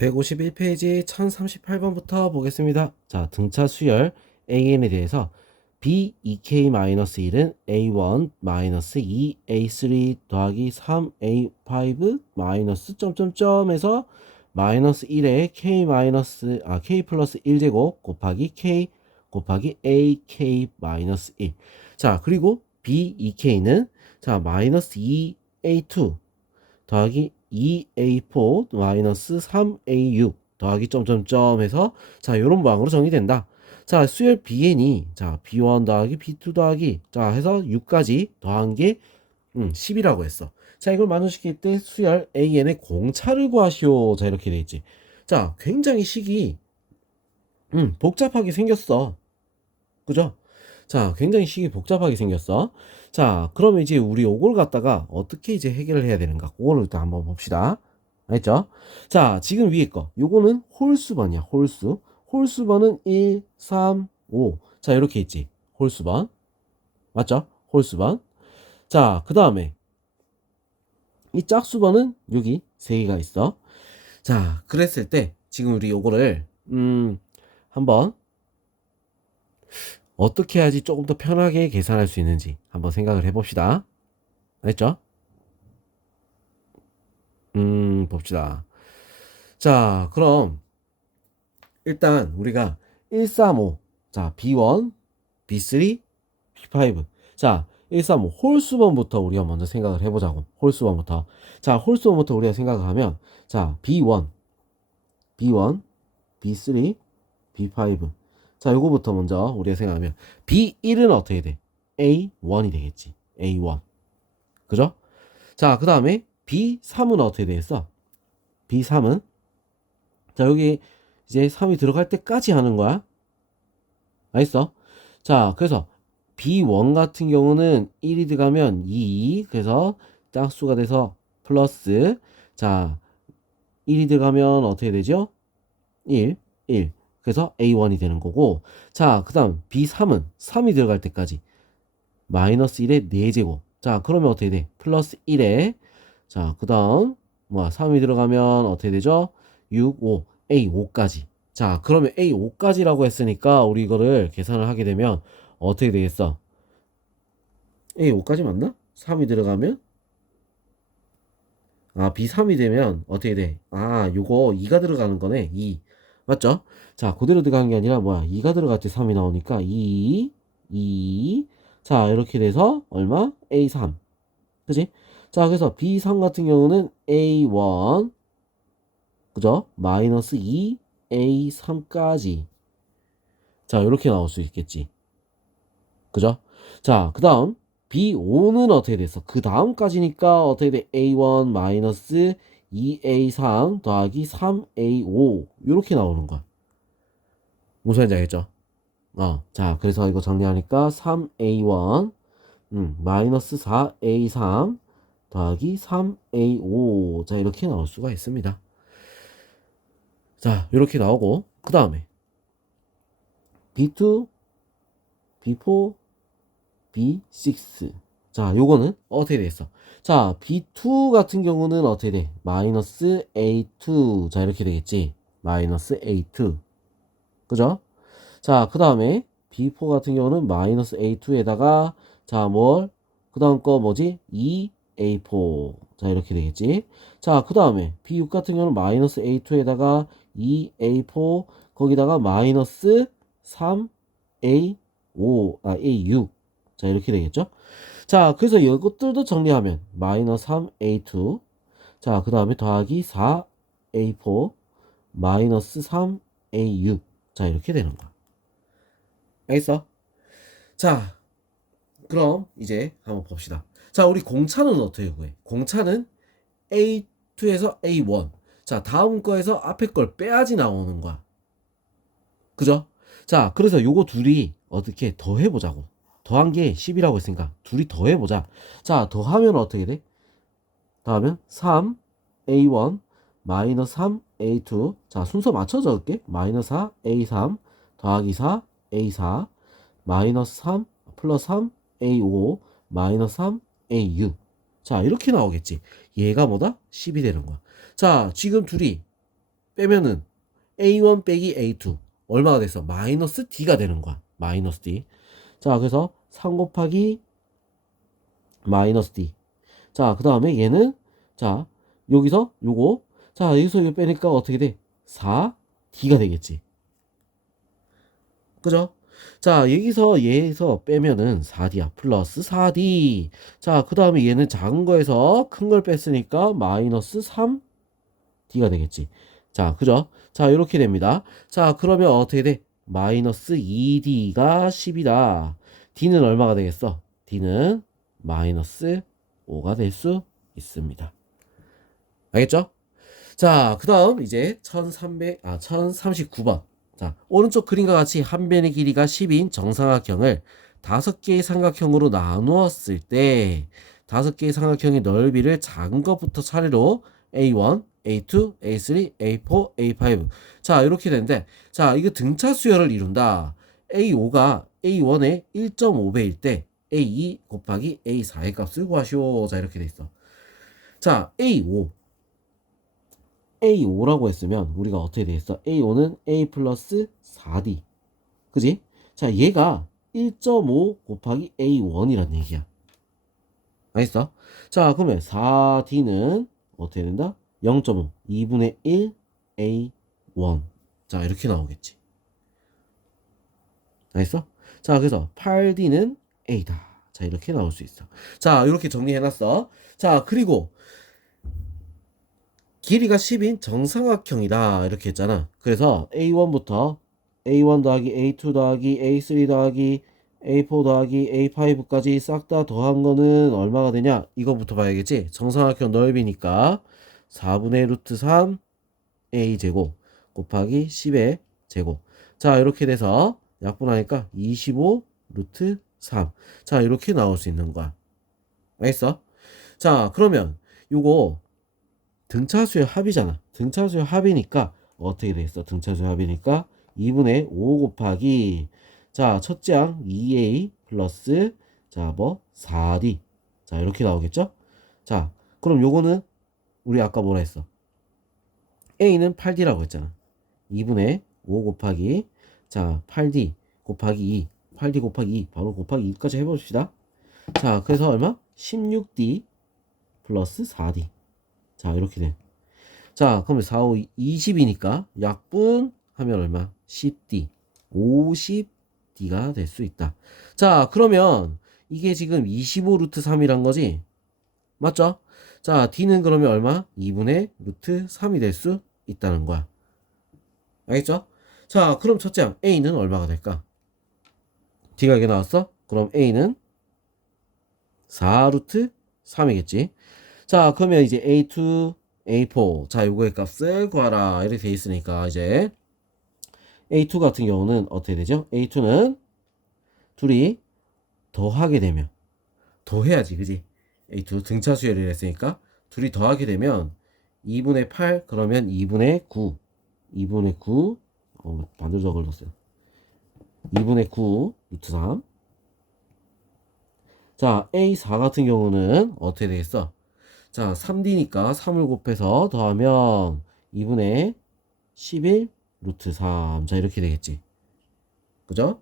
151페이지 1038번부터 보겠습니다. 자, 등차 수열 AN에 대해서 B2K-1은 A1-2 A3 더하기 3 A5 점점점에서 마이너스 1에 K 플러스 1제곱 곱하기 K 곱하기 AK 마이너스 1. 자, 그리고 B2K는 자, 마이너스 2A2 더하기 2A4 마이너스 3A6 더하기 점점점 해서 자 요런 방으로 정의된다. 자 수열 BN이 자 B1 더하기 B2 더하기 자 해서 6까지 더한 게 10이라고 했어. 자 이걸 만족시킬 때 수열 AN의 공차를 구하시오. 자 이렇게 돼 있지. 자 굉장히 식이 복잡하게 생겼어. 그죠? 자, 굉장히 식이 복잡하게 생겼어. 자, 그러면 이제 우리 요걸 갖다가 어떻게 이제 해결을 해야 되는가? 그거를 일단 한번 봅시다. 알겠죠? 자, 지금 위에 거. 요거는 홀수번이야, 홀수. 홀수번은 1, 3, 5. 자, 이렇게 있지. 홀수번. 맞죠? 홀수번. 자, 그 다음에 이 짝수번은 여기 3개가 있어. 자, 그랬을 때 지금 우리 요거를 한번 어떻게 해야지 조금 더 편하게 계산할 수 있는지 한번 생각을 해봅시다. 알겠죠? 봅시다. 자, 그럼 일단 우리가 135, 자, B1, B3, B5. 자, 135 홀수번부터 우리가 먼저 생각을 해보자고. 홀수번부터. 자, 홀수번부터 우리가 생각을 하면 자, B1, B1, B3, B5. 자, 요거부터 먼저 우리가 생각하면 B1은 어떻게 돼? A1이 되겠지. A1. 그죠? 자, 그 다음에 B3은 어떻게 되겠어? B3은 자, 여기 이제 3이 들어갈 때까지 하는 거야. 알겠어? 자, 그래서 B1 같은 경우는 1이 들어가면 2, 그래서 짝수가 돼서 플러스 자, 1이 들어가면 어떻게 되죠? 1, 1. 그래서 A1이 되는 거고 자, 그 다음 B3은 3이 들어갈 때까지 마이너스 1의 4제곱. 자, 그러면 어떻게 돼? 플러스 1에 자, 그 다음 뭐야 3이 들어가면 어떻게 되죠? 6, 5, A5까지. 자, 그러면 A5까지라고 했으니까 우리 이거를 계산을 하게 되면 어떻게 되겠어? A5까지 맞나? 3이 들어가면 B3이 되면 어떻게 돼? 요거 2가 들어가는 거네. 2. 맞죠? 자, 그대로 들어가는 게 아니라 뭐야? 2가 들어갈 때 3이 나오니까 2, 2. 자, 이렇게 돼서 얼마? A3. 그지? 자, 그래서 B3 같은 경우는 A1, 그죠? 마이너스 2, A3까지. 자, 이렇게 나올 수 있겠지. 그죠? 자, 그 다음 B5는 어떻게 됐어? 그 다음까지니까 어떻게 돼? A1 마이너스 2A3 더하기 3A5 이렇게 나오는 거야. 무슨 말인지 알겠죠? 자, 그래서 이거 정리하니까 3A1 마이너스 4A3 더하기 3A5 자, 이렇게 나올 수가 있습니다. 자, 이렇게 나오고 그 다음에 B2, B4, B6. 자, 요거는 어떻게 됐어? 자, B2 같은 경우는 어떻게 돼? 마이너스 A2. 자, 이렇게 되겠지? 마이너스 A2. 그죠? 자, 그 다음에 B4 같은 경우는 마이너스 A2에다가 자, 그 다음 거 뭐지? 2A4. 자, 이렇게 되겠지? 자, 그 다음에 B6 같은 경우는 마이너스 A2에다가 2A4 거기다가 마이너스 3A5, A6. 자, 이렇게 되겠죠? 자, 그래서 이것들도 정리하면 마이너스 3A2 자, 그 다음에 더하기 4A4 마이너스 3A6 자, 이렇게 되는 거야. 알겠어? 자, 그럼 이제 한번 봅시다. 자, 우리 공차는 어떻게 구해? 공차는 A2에서 A1 자, 다음 거에서 앞에 걸 빼야지 나오는 거야. 그죠? 자, 그래서 요거 둘이 어떻게 더해보자고. 더한 게 10이라고 했으니까 둘이 더해보자. 자, 더하면 어떻게 돼? 더하면 3A1 마이너스 3A2 자, 순서 맞춰 적을게. 마이너스 4A3 더하기 4A4 마이너스 3 플러스 3A5 마이너스 3A6 자, 이렇게 나오겠지. 얘가 뭐다? 10이 되는 거야. 자, 지금 둘이 빼면은 A1 빼기 A2 얼마가 됐어? 마이너스 D가 되는 거야. 마이너스 D. 자, 그래서 3 곱하기 마이너스 D. 자, 그 다음에 얘는 자, 여기서 요거 자, 여기서 이거 빼니까 어떻게 돼? 4D가 되겠지. 그죠? 자, 여기서 얘에서 빼면은 4D야. 플러스 4D. 자, 그 다음에 얘는 작은 거에서 큰 걸 뺐으니까 마이너스 3D가 되겠지. 자, 그죠? 자, 이렇게 됩니다. 자, 그러면 어떻게 돼? 마이너스 2D가 10이다. D는 얼마가 되겠어? D는 마이너스 5가 될 수 있습니다. 알겠죠? 자, 그 다음 이제 1039번. 자, 오른쪽 그림과 같이 한 변의 길이가 10인 정사각형을 5개의 삼각형으로 나누었을 때 5개의 삼각형의 넓이를 작은 것부터 차례로 A1, A2, A3, A4, A5. 자, 이렇게 되는데 자, 이거 등차 수열을 이룬다. A5가 A1의 1.5배일 때 A2 곱하기 A4의 값을 구하시오. 자, 이렇게 돼 있어. 자, A5라고 했으면 우리가 어떻게 되겠어? A5는 A 플러스 4D. 그지? 자, 얘가 1.5 곱하기 A1이란 얘기야. 알겠어? 자, 그러면 4D는 어떻게 된다? 0.5, 2분의 1 A1. 자, 이렇게 나오겠지. 알겠어? 자, 그래서 8D는 A다. 자, 이렇게 나올 수 있어. 자, 이렇게 정리해놨어. 자, 그리고 길이가 10인 정삼각형이다 이렇게 했잖아. 그래서 A1부터 A1 더하기 A2 더하기 A3 더하기 A4 더하기 A5까지 싹 다 더한 거는 얼마가 되냐? 이거부터 봐야겠지. 정삼각형 넓이니까 4분의 루트 3 A제곱 곱하기 10의 제곱. 자, 이렇게 돼서 약분하니까 25 루트 3. 자, 이렇게 나올 수 있는 거야. 알겠어? 자, 그러면 요거 등차수의 합이잖아. 등차수의 합이니까 어떻게 되겠어? 등차수의 합이니까 2분의 5 곱하기 자, 첫째 항 2A 플러스 자, 뭐 4D. 자, 이렇게 나오겠죠? 자, 그럼 요거는 우리 아까 뭐라 했어? A는 8D라고 했잖아. 2분의 5 곱하기 자, 8D 곱하기 2. 8D 곱하기 2. 바로 곱하기 2까지 해봅시다. 자, 그래서 얼마? 16D 플러스 4D. 자, 이렇게 돼. 자, 그러면 4, 5, 20이니까 약분 하면 얼마? 10D. 50D가 될 수 있다. 자, 그러면 이게 지금 25 루트 3이란 거지? 맞죠? 자, D는 그러면 얼마? 2분의 루트 3이 될 수 있다는 거야. 알겠죠? 자, 그럼 첫째 항 A는 얼마가 될까? D가 이게 나왔어? 그럼 A는 4 루트 3이겠지? 자, 그러면 이제 A2, A4. 자, 요거의 값을 구하라. 이렇게 돼 있으니까 이제 A2 같은 경우는 어떻게 되죠? A2는 둘이 더하게 되면 더해야지, 그지? A2 등차 수열을 했으니까 둘이 더하게 되면 2분의 8 그러면 2분의 9 2분의 9 반대로 적어줬어요. 2분의 9 루트 3. 자, A4 같은 경우는 어떻게 되겠어? 자, 3D니까 3을 곱해서 더하면 2분의 11 루트 3. 자, 이렇게 되겠지. 그죠?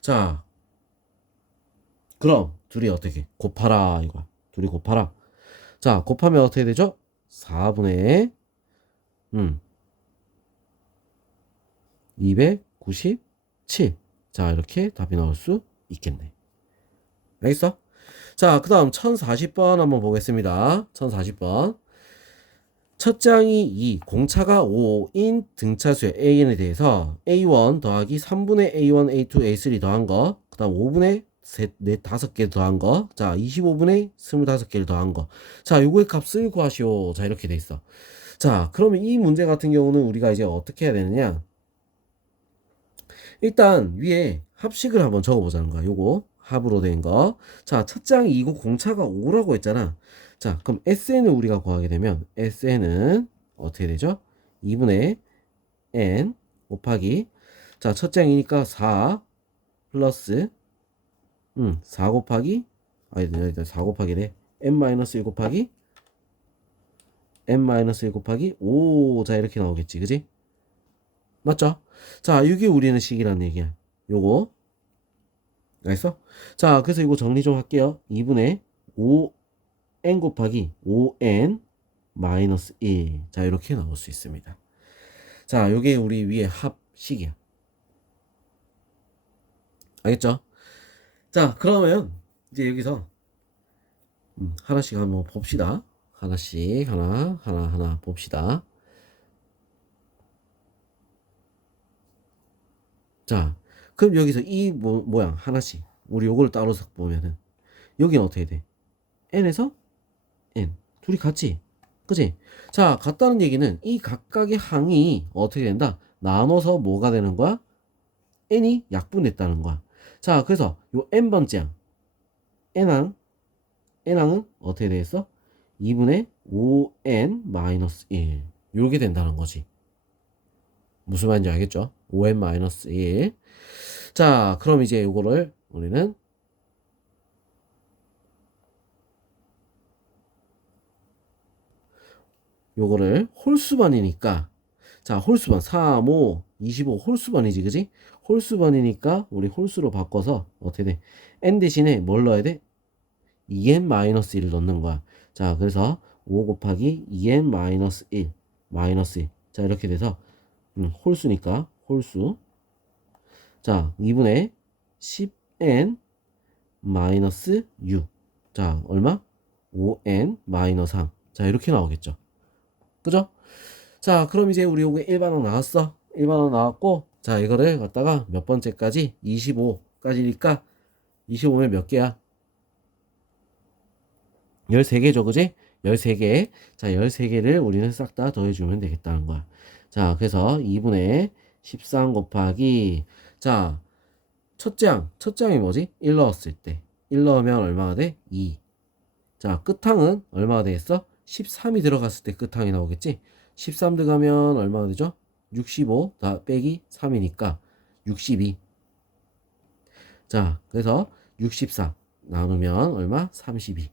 자, 그럼 둘이 어떻게 곱하라 이거야. 둘이 곱하라. 자, 곱하면 어떻게 되죠? 4분의 297. 자, 이렇게 답이 나올 수 있겠네. 알겠어? 자, 그 다음 1040번 한번 보겠습니다. 1040번. 첫 장이 2, 공차가 5인 등차수의 An에 대해서 A1 더하기 3분의 A1, A2, A3 더한 거, 그 다음 5분의 5개 더한 거, 자, 25분의 25개를 더한 거. 자, 요거의 값을 구하시오. 자, 이렇게 돼 있어. 자, 그러면 이 문제 같은 경우는 우리가 이제 어떻게 해야 되느냐? 일단 위에 합식을 한번 적어보자는 거야. 요거 합으로 된 거. 자, 첫 장이 2고 공차가 5라고 했잖아. 자, 그럼 SN을 우리가 구하게 되면 SN은 어떻게 되죠? 2분의 N 곱하기 자, 첫 장이니까 4 플러스 4 곱하기 아니다 4 곱하기래 N-1 곱하기 n-1 곱하기 5. 자, 이렇게 나오겠지. 그지? 맞죠? 자, 이게 우리는 식이란 얘기야. 요거. 알겠어? 자, 그래서 이거 정리 좀 할게요. 2분의 5n 곱하기 5n 마이너스 1. 자, 이렇게 나올 수 있습니다. 자, 요게 우리 위에 합식이야. 알겠죠? 자, 그러면 이제 여기서 하나씩 한번 봅시다. 하나씩 하나 봅시다. 자, 그럼 여기서 이 모양 하나씩 우리 요걸 따로 보면은 여기는 어떻게 돼? n에서 n 둘이 같지? 그치? 자, 같다는 얘기는 이 각각의 항이 어떻게 된다? 나눠서 뭐가 되는 거야? n이 약분됐다는 거야. 자, 그래서 요 n번째 항 n항은 어떻게 되겠어? 2분의 5n 마이너스 1 요렇게 된다는 거지. 무슨 말인지 알겠죠? 5n 마이너스 1. 자, 그럼 이제 요거를 우리는 요거를 홀수반이니까, 자, 홀수반 3, 5, 25 홀수반이지, 그지? 홀수반이니까 우리 홀수로 바꿔서 어떻게 돼? n 대신에 뭘 넣어야 돼? 2n-1을 넣는 거야. 자, 그래서 5 곱하기 2n-1 마이너스 1. 자, 이렇게 돼서 홀수니까 홀수. 자, 2분의 10n 마이너스 6. 자, 얼마? 5n 마이너스 3. 자, 이렇게 나오겠죠. 그죠? 자, 그럼 이제 우리 요게 1반항 나왔어. 1반항 나왔고, 자, 이거를 갖다가 몇 번째까지? 25까지니까 25면 몇 개야? 13개죠, 그지? 13개. 자, 13개를 우리는 싹 다 더해주면 되겠다는 거야. 자, 그래서 2분의 13 곱하기, 자, 첫째 항이 뭐지? 1 넣었을 때. 1 넣으면 얼마가 돼? 2. 자, 끝항은 얼마가 되겠어? 13이 들어갔을 때 끝항이 나오겠지? 13 들어가면 얼마가 되죠? 65 빼기 3이니까 62. 자, 그래서 64 나누면 얼마? 32.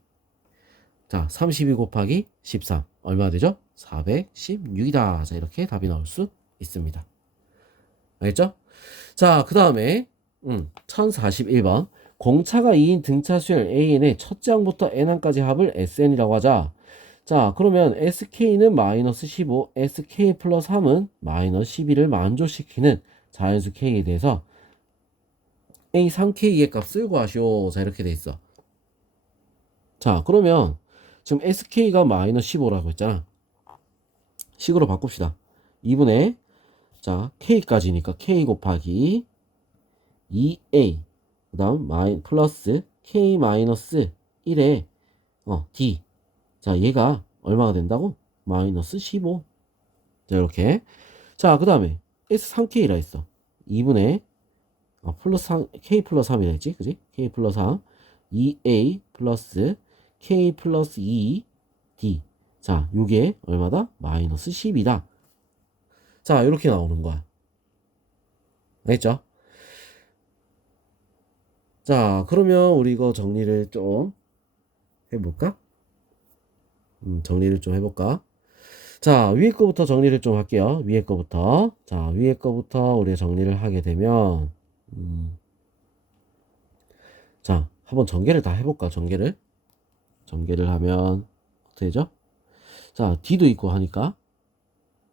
자, 32 곱하기 13 얼마 되죠? 416이다. 자, 이렇게 답이 나올 수 있습니다. 알겠죠? 자, 그 다음에 1041번 공차가 2인 등차 수열 AN의 첫째 항부터 N항까지 합을 SN이라고 하자. 자, 그러면 SK는 마이너스 15, SK 플러스 3은 마이너스 12를 만족시키는 자연수 K에 대해서 A3K의 값을 구하시오. 자, 이렇게 돼 있어. 자, 그러면 지금 SK가 마이너스 15라고 했잖아. 식으로 바꿉시다. 2분의 자, K까지니까 K 곱하기 2A 그 다음 플러스 K 마이너스 1에 D. 자, 얘가 얼마가 된다고? 마이너스 15. 자, 이렇게. 자, 그 다음에 S3K라 했어. 2분의 플러스 3, K 플러스 3이라 했지? 그지? K 플러스 3 2A 플러스 K 플러스 2D. 자, 요게 얼마다? 마이너스 10이다. 자, 이렇게 나오는 거야. 알겠죠? 자, 그러면 우리 이거 정리를 좀 해볼까? 정리를 좀 해볼까? 자, 위에 거부터 정리를 좀 할게요. 위에 거부터. 자, 위에 거부터 우리가 정리를 하게 되면, 자, 한번 전개를 다 해볼까? 전개를 하면, 어떻게 되죠? 자, D도 있고 하니까,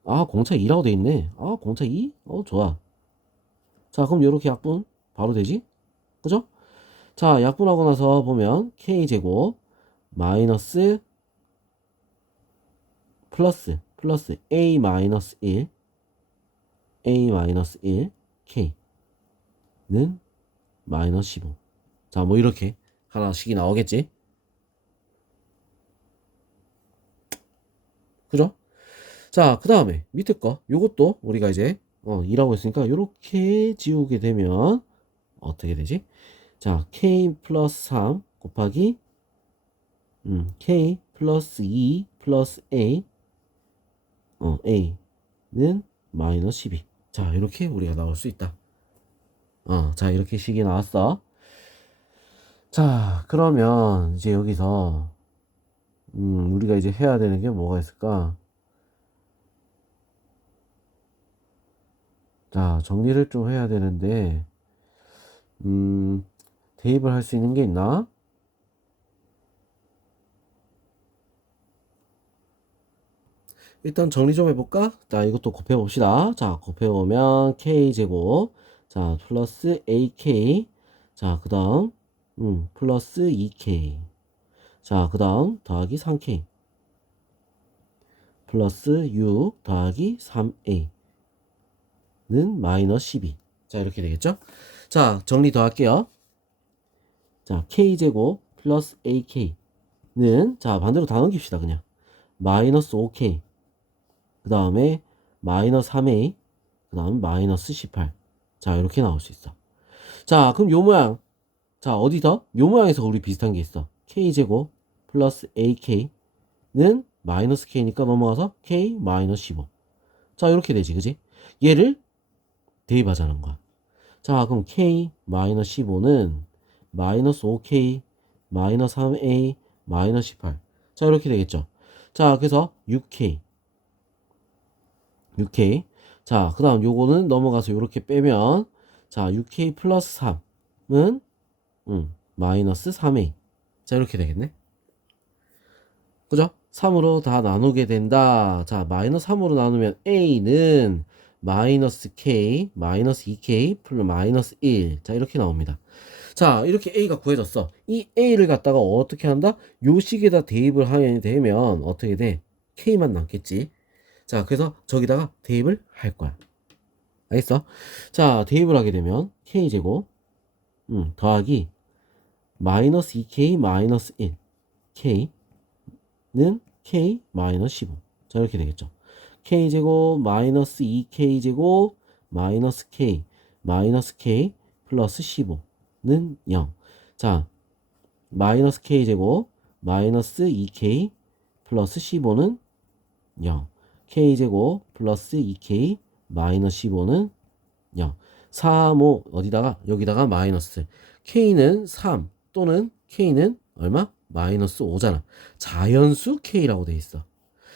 아, 공차 2라고 돼 있네. 아, 공차 2? 좋아. 자, 그럼 요렇게 약분 바로 되지? 그죠? 자, 약분하고 나서 보면, K제곱, 마이너스, 플러스 A 마이너스 1 A 마이너스 1 K는 마이너스 15. 자, 뭐 이렇게 하나씩이 나오겠지? 그죠? 자, 그 다음에 밑에 거 요것도 우리가 이제 2라고 했으니까 요렇게 지우게 되면 어떻게 되지? 자, K 플러스 3 곱하기 K 플러스 2 플러스 A A는 마이너스 12. 자, 이렇게 우리가 나올 수 있다. 자, 이렇게 식이 나왔어. 자, 그러면 이제 여기서 우리가 이제 해야 되는 게 뭐가 있을까? 자, 정리를 좀 해야 되는데, 대입을 할 수 있는 게 있나? 일단 정리 좀 해볼까? 자, 이것도 곱해봅시다. 자, 곱해보면 k제곱, 자, 플러스 ak, 자, 그 다음, 플러스 2k, 자, 그 다음, 더하기 3k, 플러스 6 더하기 3a는 마이너스 12. 자, 이렇게 되겠죠? 자, 정리 더 할게요. 자, k제곱 플러스 ak는, 자, 반대로 다 넘깁시다, 그냥. 마이너스 5k, 그 다음에 마이너스 3a, 그 다음에 마이너스 18. 자, 이렇게 나올 수 있어. 자, 그럼 요 모양. 자, 어디 더? 요 모양에서 우리 비슷한 게 있어. k제곱 플러스 ak는 마이너스 k니까 넘어가서 k 마이너스 15. 자, 이렇게 되지, 그지? 얘를 대입하자는 거야. 자, 그럼 k 마이너스 15는 마이너스 5k 마이너스 3a 마이너스 18. 자, 이렇게 되겠죠. 자, 그래서 6k. 자, 그 다음 요거는 넘어가서 이렇게 빼면, 자, 6k 플러스 3은 마이너스 3a. 자, 이렇게 되겠네. 그죠? 3으로 다 나누게 된다. 자, 마이너스 3으로 나누면 a는 마이너스 k, 마이너스 2k, 플러스 마이너스 1. 자, 이렇게 나옵니다. 자, 이렇게 a가 구해졌어. 이 a를 갖다가 어떻게 한다? 요 식에다 대입을 하게 되면 어떻게 돼? k만 남겠지. 자, 그래서 저기다가 대입을 할 거야. 알겠어? 자, 대입을 하게 되면 k제곱 더하기 마이너스 2k 마이너스 1 k는 k 마이너스 15. 자, 이렇게 되겠죠. k제곱 마이너스 2k제곱 마이너스 k 플러스 15는 0. 자, 마이너스 k제곱 마이너스 2k 플러스 15는 0. k제곱 플러스 2k 마이너스 15는 0. 3, 5 어디다가? 여기다가 마이너스. k는 3 또는 k는 얼마? 마이너스 5잖아. 자연수 k라고 돼 있어.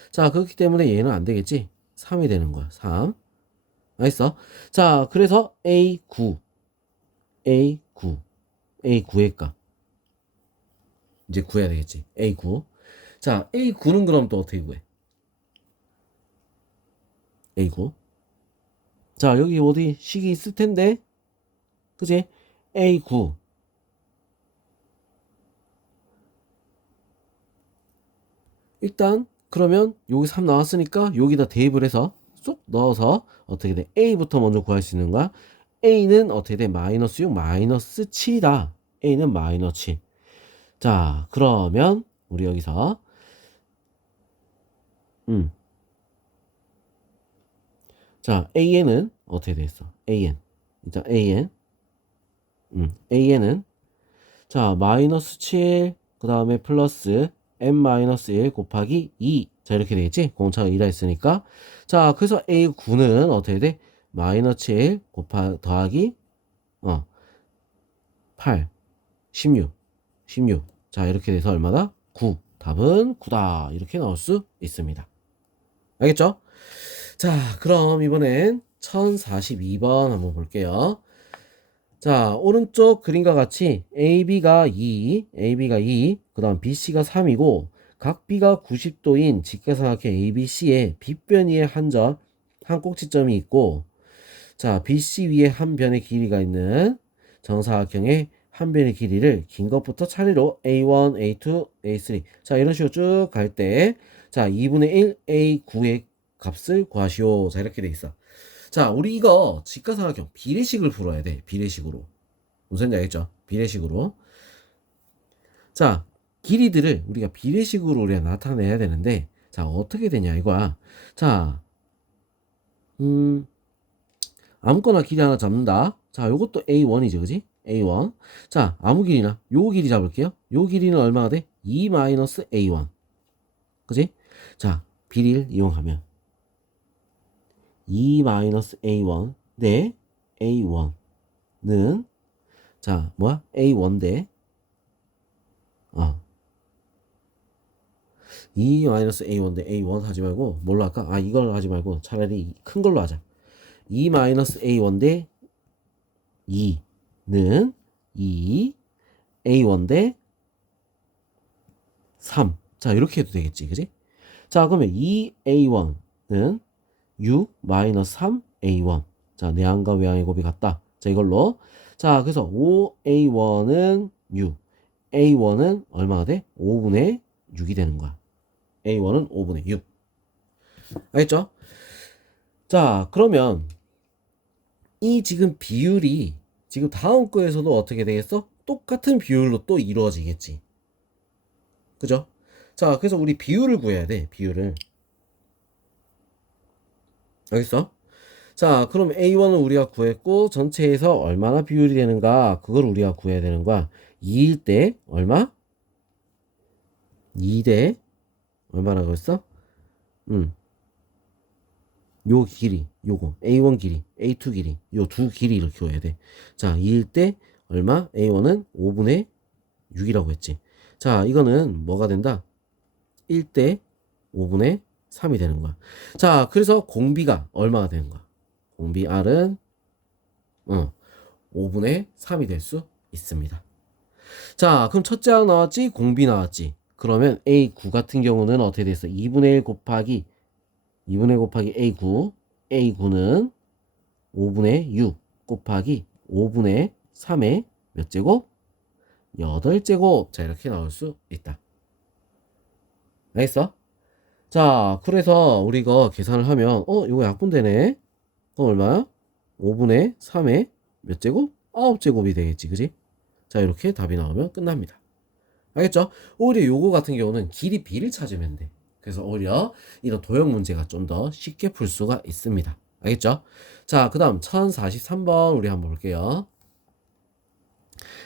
자, 그렇기 때문에 얘는 안 되겠지? 3이 되는 거야. 3. 알겠어? 자, 그래서 A9. A9. A9의 값. 이제 구해야 되겠지. A9. 자, A9는 그럼 또 어떻게 구해? A9. 자, 여기 어디 식이 있을 텐데. 그지? A9. 일단 그러면 여기 3 나왔으니까 여기다 대입을 해서 쏙 넣어서 어떻게 돼? A부터 먼저 구할 수 있는 거야. A는 어떻게 돼? 마이너스 6, 마이너스 7이다. A는 마이너스 7. 자, 그러면 우리 여기서 자, AN은 어떻게 됐어? AN. 자, AN. AN은 자, 마이너스 7, 그 다음에 플러스 n-1 곱하기 2. 자, 이렇게 되겠지? 공차가 2라 했으니까. 자, 그래서 A9는 어떻게 돼? 마이너스 7 더하기, 8, 16, 16. 자, 이렇게 돼서 얼마다? 9. 답은 9다. 이렇게 나올 수 있습니다. 알겠죠? 자, 그럼 이번엔 1042번 한번 볼게요. 자, 오른쪽 그림과 같이 AB가 2, 그 다음 BC가 3이고 각 B가 90도인 직사각형 ABC에 빗변위에 한 꼭지점이 있고, 자, BC 위에 한 변의 길이가 있는 정사각형의 한 변의 길이를 긴 것부터 차례로 A1, A2, A3. 자, 이런 식으로 쭉 갈 때, 자, 2분의 1 A9의 값을 구하시오. 자, 이렇게 돼 있어. 자, 우리 이거 직각삼각형 비례식을 풀어야 돼. 비례식으로. 무슨 알겠죠? 비례식으로. 자, 길이들을 우리가 비례식으로 우리가 나타내야 되는데, 자, 어떻게 되냐 이거야. 자, 아무거나 길이 하나 잡는다. 자, 요것도 A1이죠, 그지? A1. 자, 아무 길이나 요 길이 잡을게요. 요 길이는 얼마가 돼? 2-A1. 그지? 자, 비례를 이용하면 2-A1 대 A1는, 자, 뭐야? A1 대, 2-a1 대 a1 하지 말고 뭘로 할까? 아, 이걸 하지 말고 차라리 큰 걸로 하자. 2-a1 대 2는 2 a1 대 3. 자, 이렇게 해도 되겠지, 그지? 자, 그러면 2a1은 6-3a1. 자, 내항과 외항의 곱이 같다. 자, 이걸로. 자, 그래서 5a1은 6. a1은 얼마가 돼? 5분의 6이 되는 거야. a1은 5분의 6. 알겠죠? 자, 그러면 이 지금 비율이 지금 다음 거에서도 어떻게 되겠어? 똑같은 비율로 또 이루어지겠지. 그죠? 자, 그래서 우리 비율을 구해야 돼. 비율을. 알겠어? 자, 그럼 A1은 우리가 구했고 전체에서 얼마나 비율이 되는가? 그걸 우리가 구해야 되는 거야. 2일 때 얼마? 2 대 얼마나 그랬어? 요 길이, 요거 A1 길이, A2 길이, 요 두 길이 이렇게 구해야 돼. 자, 2일 때 얼마? A1은 5분의 6이라고 했지. 자, 이거는 뭐가 된다? 1대 5분의 3이 되는 거야. 자, 그래서 공비가 얼마가 되는 거야? 공비 R은 5분의 3이 될 수 있습니다. 자, 그럼 첫째 항 나왔지? 공비 나왔지? 그러면 A9 같은 경우는 어떻게 됐어? 2분의 1 곱하기 A9. A9는 5분의 6 곱하기 5분의 3의 몇 제곱? 8제곱. 자, 이렇게 나올 수 있다. 알겠어? 자, 그래서 우리 이거 계산을 하면 이거 약분되네. 그럼 얼마야? 5분의 3의 몇 제곱? 9제곱이 되겠지, 그지? 자, 이렇게 답이 나오면 끝납니다. 알겠죠? 오히려 요거 같은 경우는 길이 b를 찾으면 돼. 그래서 오히려 이런 도형 문제가 좀 더 쉽게 풀 수가 있습니다. 알겠죠? 자, 그 다음 1043번 우리 한번 볼게요.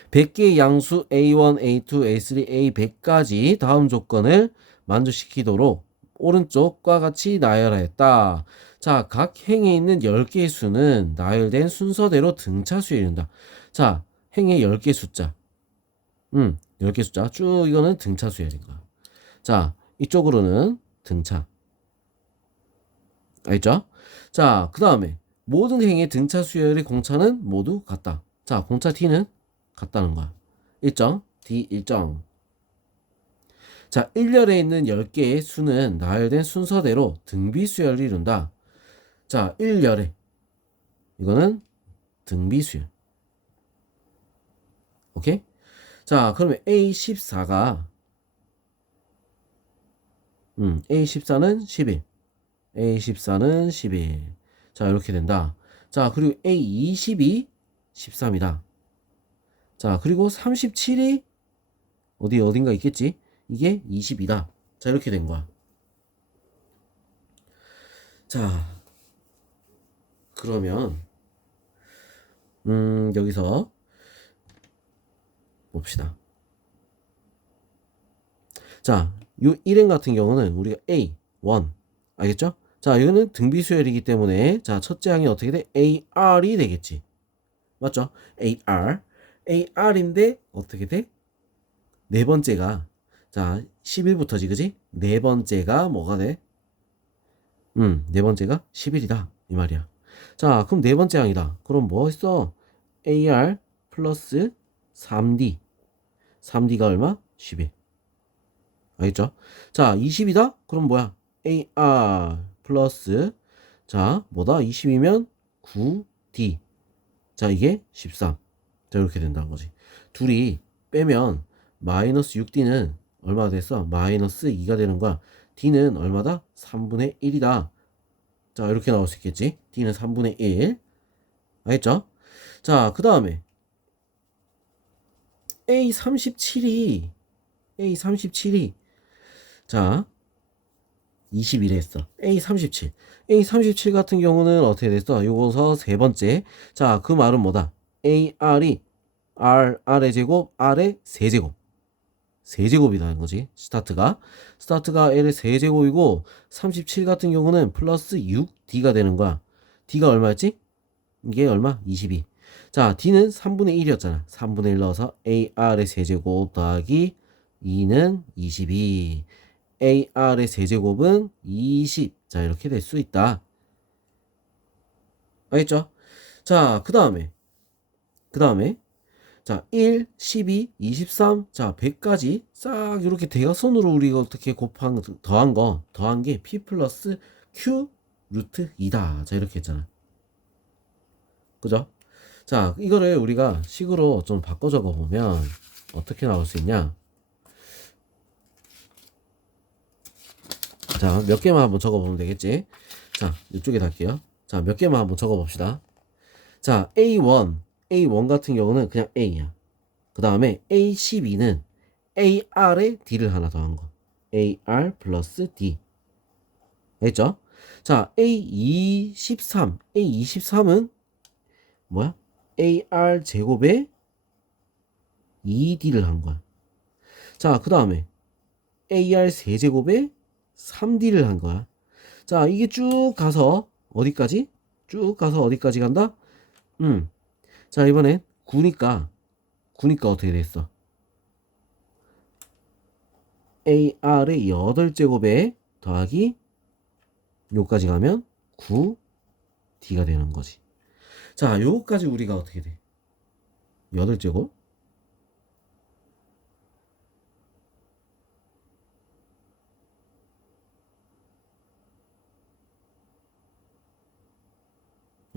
100개의 양수 A1, A2, A3, A100까지 다음 조건을 만족시키도록 오른쪽과 같이 나열하였다. 자, 각 행에 있는 10개의 수는 나열된 순서대로 등차수에 이른다. 자, 행의 10개 숫자. 10개 숫자. 쭉 이거는 등차수야, 이거. 자, 이쪽으로는 등차. 알죠? 자, 그 다음에 모든 행의 등차 수열의 공차는 모두 같다. 자, 공차 t는 같다는 거야. 일정, d 일정. 자, 1열에 있는 10개의 수는 나열된 순서대로 등비수열을 이룬다. 자, 1열에 이거는 등비수열. 오케이? 자, 그러면 A14가 A14는 11. A14는 11. 자, 이렇게 된다. 자, 그리고 A22 13이다. 자, 그리고 37이 어딘가 있겠지? 이게 22다. 자, 이렇게 된 거야. 자, 그러면 여기서 봅시다. 자, 요 1행 같은 경우는 우리가 A1 알겠죠? 자, 이거는 등비수열이기 때문에 자, 첫째 항이 어떻게 돼? AR이 되겠지. 맞죠? AR인데 어떻게 돼? 네 번째가 자, 11부터지, 그지? 네 번째가 뭐가 돼? 네 번째가 11이다. 이 말이야. 자, 그럼 네 번째 항이다. 그럼 뭐 있어? AR 플러스 3D. 3D가 얼마? 11. 알겠죠? 자, 20이다? 그럼 뭐야? AR 플러스 자, 뭐다? 20이면 9D. 자, 이게 13. 자, 이렇게 된다는 거지. 둘이 빼면 마이너스 6D는 얼마가 됐어? 마이너스 2가 되는 거야. D는 얼마다? 3분의 1이다. 자, 이렇게 나올 수 있겠지? D는 3분의 1. 알겠죠? 자, 그 다음에 A37이 자, 21에 했어. A37. A37 같은 경우는 어떻게 됐어? 요거서 세 번째. 자, 그 말은 뭐다? AR이 R의 제곱, R의 세제곱. 세제곱이라는 거지. 스타트가 L의 세제곱이고 37 같은 경우는 플러스 6D가 되는 거야. D가 얼마였지? 이게 얼마? 22. 자, D는 3분의 1이었잖아. 3분의 1 넣어서 AR의 세제곱 더하기 2는 22. AR의 세제곱은 20. 자, 이렇게 될 수 있다. 알겠죠? 자, 그 다음에. 자, 1, 12, 23, 자, 100까지 싹 이렇게 대각선으로 우리가 어떻게 더한 게 P 플러스 Q 루트 2다. 자, 이렇게 했잖아. 그죠? 자, 이거를 우리가 식으로 좀 바꿔 적어 보면 어떻게 나올 수 있냐? 자, 몇 개만 한번 적어 보면 되겠지? 자, 이쪽에 달게요. 자, 몇 개만 한번 적어 봅시다. 자, A1 같은 경우는 그냥 A야. 그 다음에 A12는 AR에 D를 하나 더한 거. AR 플러스 D. 했죠? 자, A23은 뭐야? AR 제곱에 2D를 한 거야. 자, 그 다음에 AR 세제곱에 3D를 한 거야. 자, 이게 쭉 가서 어디까지? 쭉 가서 어디까지 간다? 자, 이번엔 9니까 어떻게 됐어? AR의 8제곱에 더하기 요까지 가면 9D가 되는 거지. 자, 요까지 우리가 어떻게 돼? 8제곱?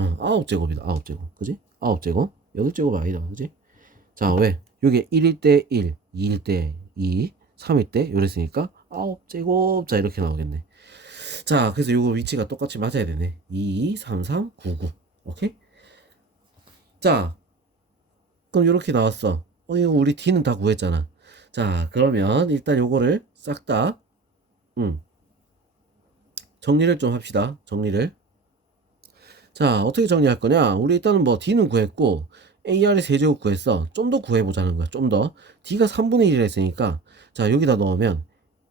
응, 9제곱이다. 9제곱. 그지? 9제곱. 8제곱 아니다. 그지? 자, 왜? 요게 1일 때 1, 2일 때 2, 3일 때 요랬으니까 9제곱. 자, 이렇게 나오겠네. 자, 그래서 요거 위치가 똑같이 맞아야 되네. 2, 3, 3, 9, 9. 오케이? 자, 그럼 요렇게 나왔어. 이거 우리 D는 다 구했잖아. 자, 그러면 일단 요거를 싹 다, 정리를 좀 합시다. 정리를. 자, 어떻게 정리할 거냐? 우리 일단은 뭐 D는 구했고, AR의 세제곱 구했어. 좀 더 구해보자는 거야. 좀 더. D가 3분의 1이라 했으니까, 자, 여기다 넣으면,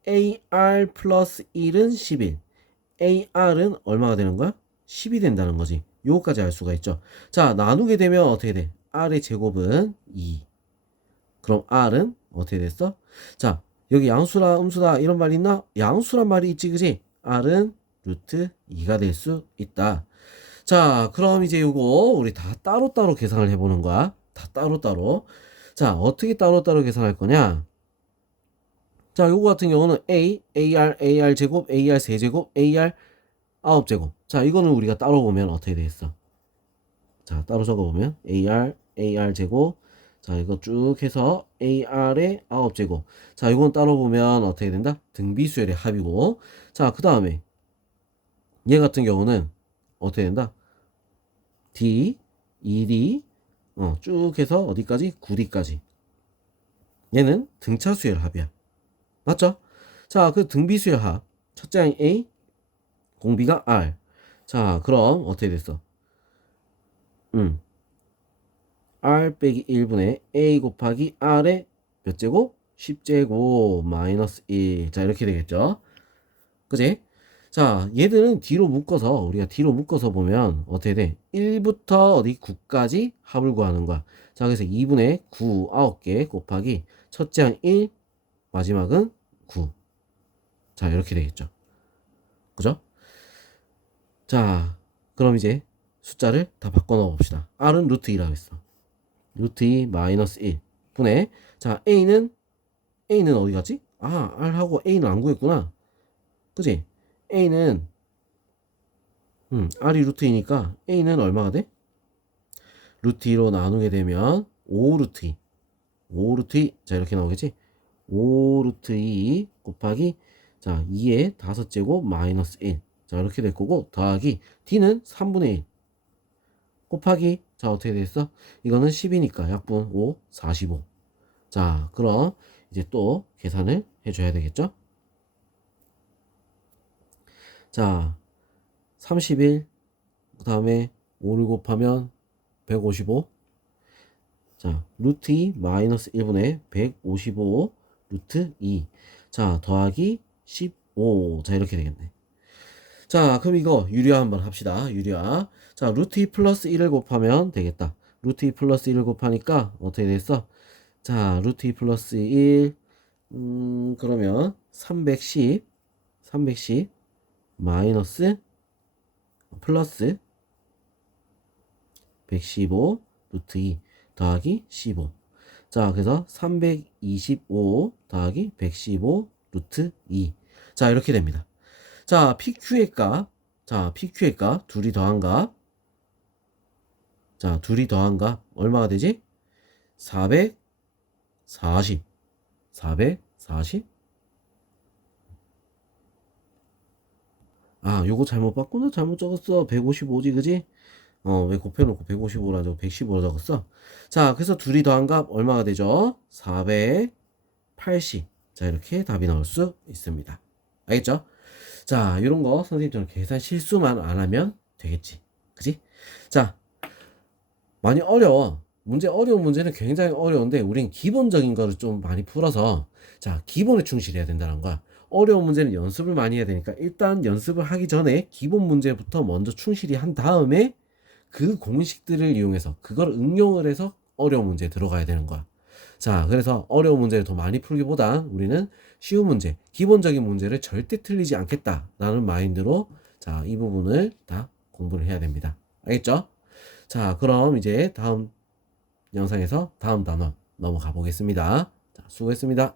AR 플러스 1은 11. AR은 얼마가 되는 거야? 10이 된다는 거지. 요거까지 알 수가 있죠. 자, 나누게 되면 어떻게 돼? R의 제곱은 2. 그럼 R은 어떻게 됐어? 자, 여기 양수라 음수다 이런 말 있나? 양수란 말이 있지, 그지? R은 루트 2가 될 수 있다. 자, 그럼 이제 요거 우리 다 따로따로 계산을 해보는 거야. 다 따로따로. 자, 어떻게 따로따로 계산할 거냐? 자, 요거 같은 경우는 AR 제곱, AR 세제곱, AR 9제곱. 자, 이거는 우리가 따로 보면 어떻게 되겠어? 자, 따로 적어보면 AR 제곱. 자, 이거 쭉 해서 AR의 9제곱. 자, 이건 따로 보면 어떻게 된다? 등비수열의 합이고. 자, 그 다음에 얘 같은 경우는 어떻게 된다? D, ED, 쭉 해서 어디까지? 9D까지. 얘는 등차수열 합이야. 맞죠? 자, 그 등비수열 합. 첫째 항이 A, 공비가 R. 자, 그럼 어떻게 됐어? R 빼기 1분의 A 곱하기 R의 몇 제곱? 10제곱 마이너스 1. 자, 이렇게 되겠죠? 그지? 자, 얘들은 우리가 뒤로 묶어서 보면 어떻게 돼? 1부터 어디 9까지 합을 구하는 거야. 자, 그래서 2분의 9, 9개 곱하기 첫째 항 1, 마지막은 9. 자, 이렇게 되겠죠. 그죠? 자, 그럼 이제 숫자를 다 바꿔 넣어 봅시다. R은 루트 2라고 했어. 루트 2 마이너스 1 분의, 자, A는 어디 갔지? 아, R하고 A는 안 구했구나. 그지? A는 R이 루트 2니까 A는 얼마가 돼? 루트 2로 나누게 되면 5 루트 2. 5 루트 2. 자, 이렇게 나오겠지? 5 루트 2 곱하기, 자, 2의 5제곱 마이너스 1. 자, 이렇게 될 거고, 더하기 D는 3분의 1 곱하기, 자, 어떻게 됐어? 이거는 10이니까 약분 5, 45. 자, 그럼 이제 또 계산을 해줘야 되겠죠? 자, 31, 그 다음에 5를 곱하면 155. 자, 루트 2 마이너스 1분의 155 루트 2. 자, 더하기 15. 자, 이렇게 되겠네. 자, 그럼 이거 유리화 한번 합시다. 유리화. 자, 루트 2 플러스 1을 곱하면 되겠다. 루트 2 플러스 1을 곱하니까 어떻게 됐어? 자, 루트 2 플러스 1. 그러면 310 마이너스 플러스 115 루트 2 더하기 15. 자, 그래서 325 더하기 115 루트 2. 자, 이렇게 됩니다. 자, PQ의 값. 자, PQ의 값. 둘이 더한 값. 자, 둘이 더한 값. 얼마가 되지? 440. 440. 아, 요거 잘못 봤구나. 잘못 적었어. 155지, 그지? 왜 곱해놓고 155라 적고 115로 적었어? 자, 그래서 둘이 더한 값 얼마가 되죠? 480. 자, 이렇게 답이 나올 수 있습니다. 알겠죠? 자, 이런 거 선생님처럼 계산 실수만 안 하면 되겠지. 그지? 자, 많이 어려워. 어려운 문제는 굉장히 어려운데, 우린 기본적인 거를 좀 많이 풀어서, 자, 기본에 충실해야 된다는 거야. 어려운 문제는 연습을 많이 해야 되니까, 일단 연습을 하기 전에 기본 문제부터 먼저 충실히 한 다음에, 그 공식들을 이용해서, 그걸 응용을 해서 어려운 문제에 들어가야 되는 거야. 자, 그래서 어려운 문제를 더 많이 풀기보다 우리는 쉬운 문제, 기본적인 문제를 절대 틀리지 않겠다라는 마인드로, 자, 이 부분을 다 공부를 해야 됩니다. 알겠죠? 자, 그럼 이제 다음 영상에서 다음 단원 넘어가 보겠습니다. 자, 수고했습니다.